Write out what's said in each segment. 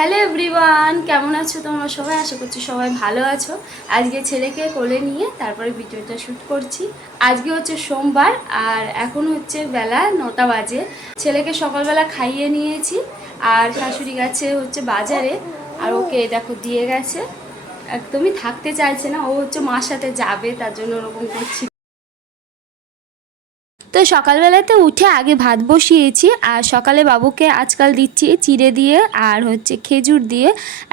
Hello everyone কেমন আছো তোমরা সবাই? আশা করছি সবাই ভালো আছো। আজকে ছেলেকে কোলে নিয়ে তারপরে ভিডিওটা শ্যুট করছি। আজকে হচ্ছে সোমবার আর এখন হচ্ছে বেলা নটা বাজে। ছেলেকে সকালবেলা খাইয়ে নিয়েছি আর শাশুড়ি গেছে হচ্ছে বাজারে। আর ওকে দেখো দিয়ে গেছে। একদমই থাকতে চাইছে না। ও হচ্ছে মার সাথে যাবে, তার জন্য ওরকম করছি তো সকালবেলাতে উঠে আগে ভাত বসিয়েছি আর সকালে বাবুকে আজকাল দিচ্ছি চিড়ে দিয়ে আর হচ্ছে খেজুর দিয়ে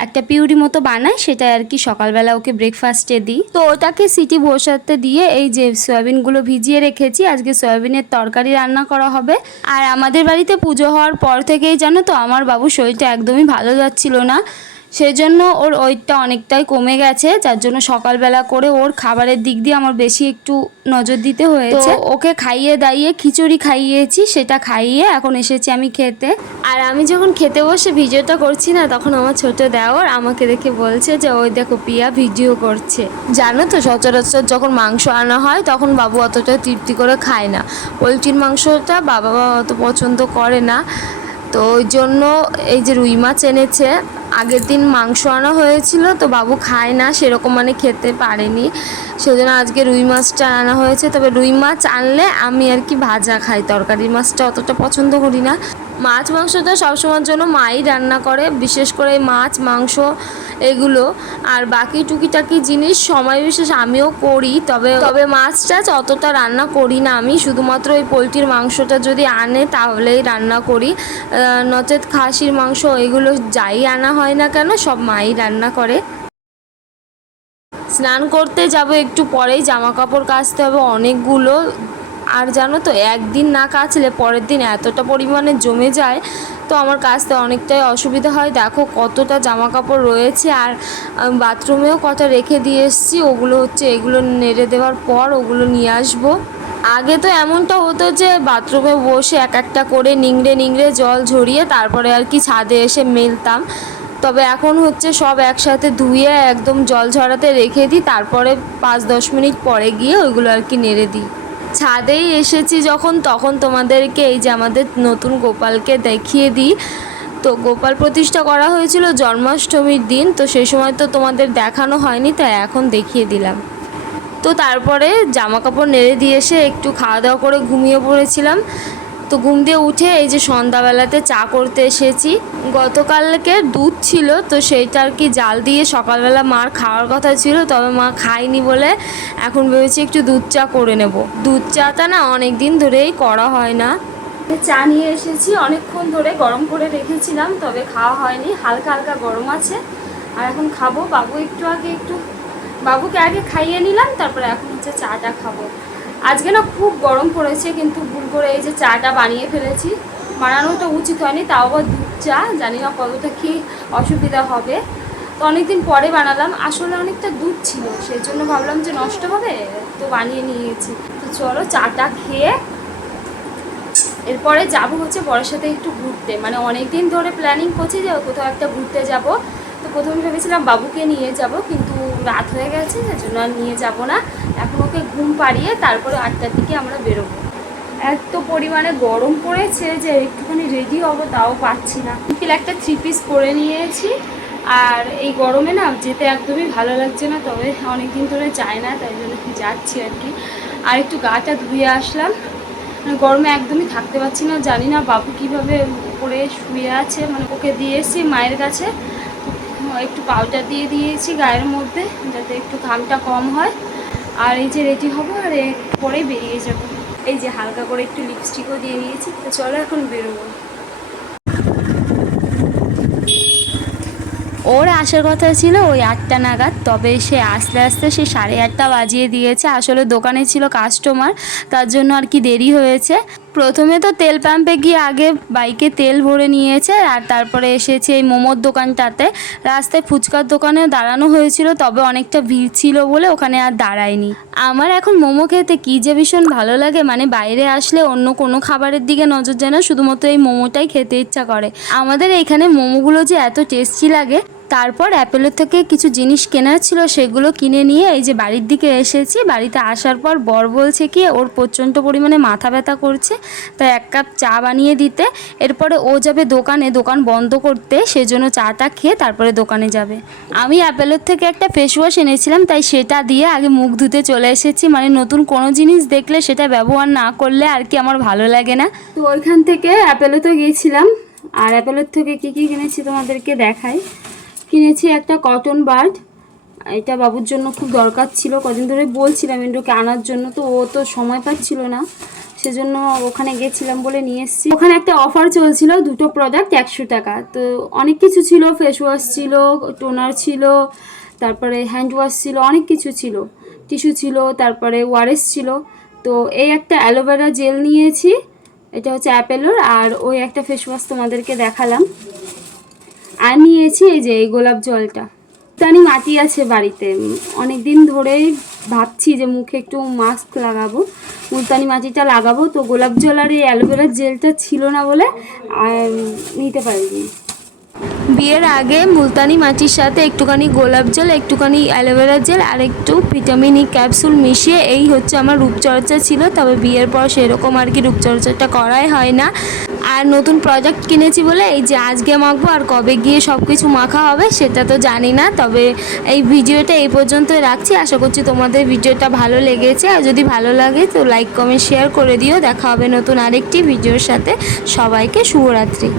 একটা পিউরি মতো বানাই সেটা আর কি সকালবেলা ওকে ব্রেকফাস্টে দিই। তো ওটাকে সিটি বসাতে দিয়ে এই যে সয়াবিনগুলো ভিজিয়ে রেখেছি, আজকে সয়াবিনের তরকারি রান্না করা হবে। আর আমাদের বাড়িতে পুজো হওয়ার পর থেকেই জানো তো, আমার বাবুর শরীরটা একদমই ভালো যাচ্ছিল না। সেই জন্য ওর ওয়েটটা অনেকটাই কমে গেছে যার জন্য সকালবেলা করে ওর খাবারের দিক দিয়ে আমার বেশি একটু নজর দিতে হয়েছে। ওকে খাইয়ে দাইয়ে খিচুড়ি খাইয়েছি সেটা খাইয়ে এখন এসেছি আমি খেতে। আর আমি যখন খেতে বসে ভিডিওটা করছি না তখন আমার ছোট দেওর আমাকে দেখে বলছে যে ওই দেখো পিয়া ভিডিও করছে। জানো তো সচরাচর যখন মাংস আনা হয় তখন বাবু অতটা তৃপ্তি করে খায় না। পোলট্রির মাংসটা বাবা অত পছন্দ করে না। তো ওই জন্য এই যে রুই মাছ এনেছে আগের দিন মাংস আনা হয়েছিল, তো বাবু খায় না, সেরকম মানে খেতে পারেনি। সেজন্য আজকে রুই মাছটা আনা হয়েছে। তবে রুই মাছ আনলে আমি আর কি ভাজা খাই তরকারি মাছটা অতটা পছন্দ করি না। মাছ মাংস মাংসটা সবসময়ের জন্য মাই রান্না করে, বিশেষ করে মাছ, মাংস এগুলো। আর বাকি টুকিটাকি জিনিস সময় বিশেষ আমিও করি, তবে তবে মাছ টাছ অতটা রান্না করি না আমি। শুধুমাত্র ওই পোলট্রির মাংসটা যদি আনে তাহলেই রান্না করি। নচেত খাসির মাংস এগুলো যাই আনা হয় না কেন, সব মাই রান্না করে। স্নান করতে যাব, একটু পরেই জামা কাপড় কাচতে হবে অনেকগুলো। আর জানো তো, একদিন না কাচলে পরের দিন এতটা পরিমাণে জমে যায়, তো আমার কাচতে অনেকটাই অসুবিধা হয়। দেখো কতটা জামা কাপড় রয়েছে আর বাথরুমেও কটা রেখে দিয়ে এসেছি। ওগুলো হচ্ছে এগুলো নেড়ে দেওয়ার পর ওগুলো নিয়ে আসব। আগে তো এমনটা হতো যে বাথরুমে বসে এক একটা করে নিংড়ে নিংড়ে জল ঝরিয়ে তারপরে আর কি ছাদে এসে মেলতাম। তবে এখন হচ্ছে সব একসাথে ধুয়ে একদম জল ঝরাতে রেখে দিই, তারপরে পাঁচ দশ মিনিট পরে গিয়ে ওইগুলো আর কি নেড়ে দিই। ছাদেই এসেছি যখন, তখন তোমাদেরকে এই যে আমাদের নতুন গোপালকে দেখিয়ে দিই। তো গোপাল প্রতিষ্ঠা করা হয়েছিল জন্মাষ্টমীর দিন, তো সেই সময় তো তোমাদের দেখানো হয়নি, তাই এখন দেখিয়ে দিলাম। তো তারপরে জামা কাপড় নেড়ে দিয়ে এসে একটু খাওয়া দাওয়া করে ঘুমিয়ে পড়েছিলাম। তো ঘুম দিয়ে উঠে এই যে সন্ধ্যাবেলাতে চা করতে এসেছি। গতকালকে দুধ ছিল, তো সেইটা আর কি জাল দিয়ে সকালবেলা মার খাওয়ার কথা ছিল, তবে মা খায়নি বলে এখন ভেবেছি একটু দুধ চা করে নেব। দুধ চাটা না অনেক দিন ধরেই করা হয় না। চা নিয়ে এসেছি, অনেকক্ষণ ধরে গরম করে রেখেছিলাম, তবে খাওয়া হয়নি, হালকা হালকা গরম আছে। আর এখন খাব, বাবু একটু আগে একটু, বাবুকে আগে খাইয়ে নিলাম, তারপরে এখন হচ্ছে চাটা খাব। আজকে না খুব গরম পড়েছে, কিন্তু ভুল করে এই যে চাটা বানিয়ে ফেলেছি। বানানোটা উচিত হয়নি, তাও আবার দুধ চা, জানি না কতটা কি অসুবিধা হবে। তো অনেকদিন পরে বানালাম, আসলে অনেকটা দুধ ছিল, সেই জন্য ভাবলাম যে নষ্ট হবে, তো বানিয়ে নিয়েছি। তো চলো চাটা খেয়ে এরপরে যাব হচ্ছে বরের সাথে একটু ঘুরতে। মানে অনেক দিন ধরে প্ল্যানিং করছি যে কোথাও একটা ঘুরতে যাব। তো প্রথমে ভেবেছিলাম বাবুকে নিয়ে যাব, কিন্তু রাত হয়ে গেছে, সেজন্য আর নিয়ে যাব না। এখন ওকে ঘুম পাড়িয়ে তারপরে আটটার দিকে আমরা বেরোবো। এত পরিমাণে গরম পড়েছে যে একটুখানি রেডি হব, তাও পাচ্ছি না। একটা থ্রি পিস পরে নিয়েছি, আর এই গরমে না যেতে একদমই ভালো লাগছে না, তবে অনেক দিন ধরে যায় না, তাই জন্য যাচ্ছি আর কি। আর একটু গাটা ধুয়ে আসলাম। গরমে একদমই থাকতে পারছি না, জানি না বাবু কীভাবে উপরে শুয়ে আছে মানে ওকে দিয়েছি মায়ের কাছে। একটু পাউডার দিয়ে দিয়েছি গায়ের মধ্যে, যাতে একটু ঘামটা কম হয়। আর এই যে রেডি হব আর একটু পরে বেরিয়ে যাব। এই যে হালকা করে একটু লিপস্টিকও দিয়ে নিয়েছি। তো চলো এখন বেরোবো। ওর আসার কথা ছিল ওই আটটা নাগাদ, তবে সে আস্তে আস্তে সে সাড়ে আটটা বাজিয়ে দিয়েছে। আসলে দোকানে ছিল কাস্টমার তার জন্য আর কি দেরি হয়েছে। প্রথমে তো তেল পাম্পে গিয়ে আগে বাইকে তেল ভরে নিয়েছে আর তারপরে এসেছে এই মোমোর দোকানটাতে। রাস্তায় ফুচকার দোকানেও দাঁড়ানো হয়েছিল, তবে অনেকটা ভিড় ছিল বলে ওখানে আর দাঁড়ায়নি। আমার এখন মোমো খেতে কী যে ভীষণ ভালো লাগে মানে বাইরে আসলে অন্য কোনো খাবারের দিকে নজর যায় না, শুধুমাত্র এই মোমোটাই খেতে ইচ্ছা করে। আমাদের এখানে মোমোগুলো যে এত টেস্টি লাগে তারপর অ্যাপেলের থেকে কিছু জিনিস কেনার ছিল, সেগুলো কিনে নিয়ে এই যে বাড়ির দিকে এসেছি। বাড়িতে আসার পর বর বলছে কি, ওর প্রচণ্ড পরিমাণে মাথা ব্যথা করছে, তাই এক কাপ চা বানিয়ে দিতে। এরপরে ও যাবে দোকানে, দোকান বন্ধ করতে, সেজন্য চাটা খেয়ে তারপরে দোকানে যাবে। আমি অ্যাপেলের থেকে একটা ফেস ওয়াশ এনেছিলাম, তাই সেটা দিয়ে আগে মুখ ধুতে চলে এসেছি। মানে নতুন কোনো জিনিস দেখলে সেটা ব্যবহার না করলে আর কি আমার ভালো লাগে না। তো ওইখান থেকে অ্যাপেলেতে গিয়েছিলাম। আর অ্যাপেলের থেকে কী কী কিনেছি তোমাদেরকে দেখাই। কিনেছি একটা কটন বার্ড এটা বাবুর জন্য খুব দরকার ছিল, কদিন ধরে বলছিলাম ইন্দ্রকে আনার জন্য, তো ও তো সময় পাচ্ছিল না। সেজন্য ওখানে গেছিলাম বলে নিয়ে এসেছি। ওখানে একটা অফার চলছিল দুটো প্রোডাক্ট একশো টাকা। তো অনেক কিছু ছিল ফেস ওয়াশ ছিল টোনার ছিল, তারপরে হ্যান্ড ওয়াশ ছিল, অনেক কিছু ছিল। টিস্যু ছিল, তারপরে ওয়ারেস ছিল। তো এই একটা অ্যালোভেরা জেল নিয়েছি, এটা হচ্ছে অ্যাপেলোর আর ওই একটা ফেস ওয়াশ তোমাদেরকে দেখালাম। আর নিয়েছি এই যে, এই গোলাপ জলটা। তানি মাটি আছে বাড়িতে। অনেক দিন ধরেই ভাবছি যে মুখে একটু মাস্ক লাগাবো। মুলতানি মাটিটা লাগাবো। তো গোলাপ জল আর এই অ্যালোভেরার জেলটা ছিল না বলে নিতে পারিনি। বিয়ের আগে মুলতানি মাটির সাথে একটুখানি গোলাপ জল, একটুখানি অ্যালোভেরা জেল আর একটু ভিটামিন ই ক্যাপসুল মিশিয়ে এই হচ্ছে আমার রূপচর্চা ছিল। তবে বিয়ের পর সেরকম আর কি রূপচর্চাটা করাই হয় না। আর নতুন প্রোডাক্ট কিনেছি বলে এই যে আজকে মাখবো আর কবে গিয়ে সব কিছু মাখা হবে সেটা তো জানি না। তবে এই ভিডিওটা এই পর্যন্তই রাখছি। আশা করছি তোমাদের ভিডিওটা ভালো লেগেছে। আর যদি ভালো লাগে তো লাইক কমেন্ট শেয়ার করে দিও। দেখা হবে নতুন আরেকটি ভিডিওর সাথে। সবাইকে শুভরাত্রি।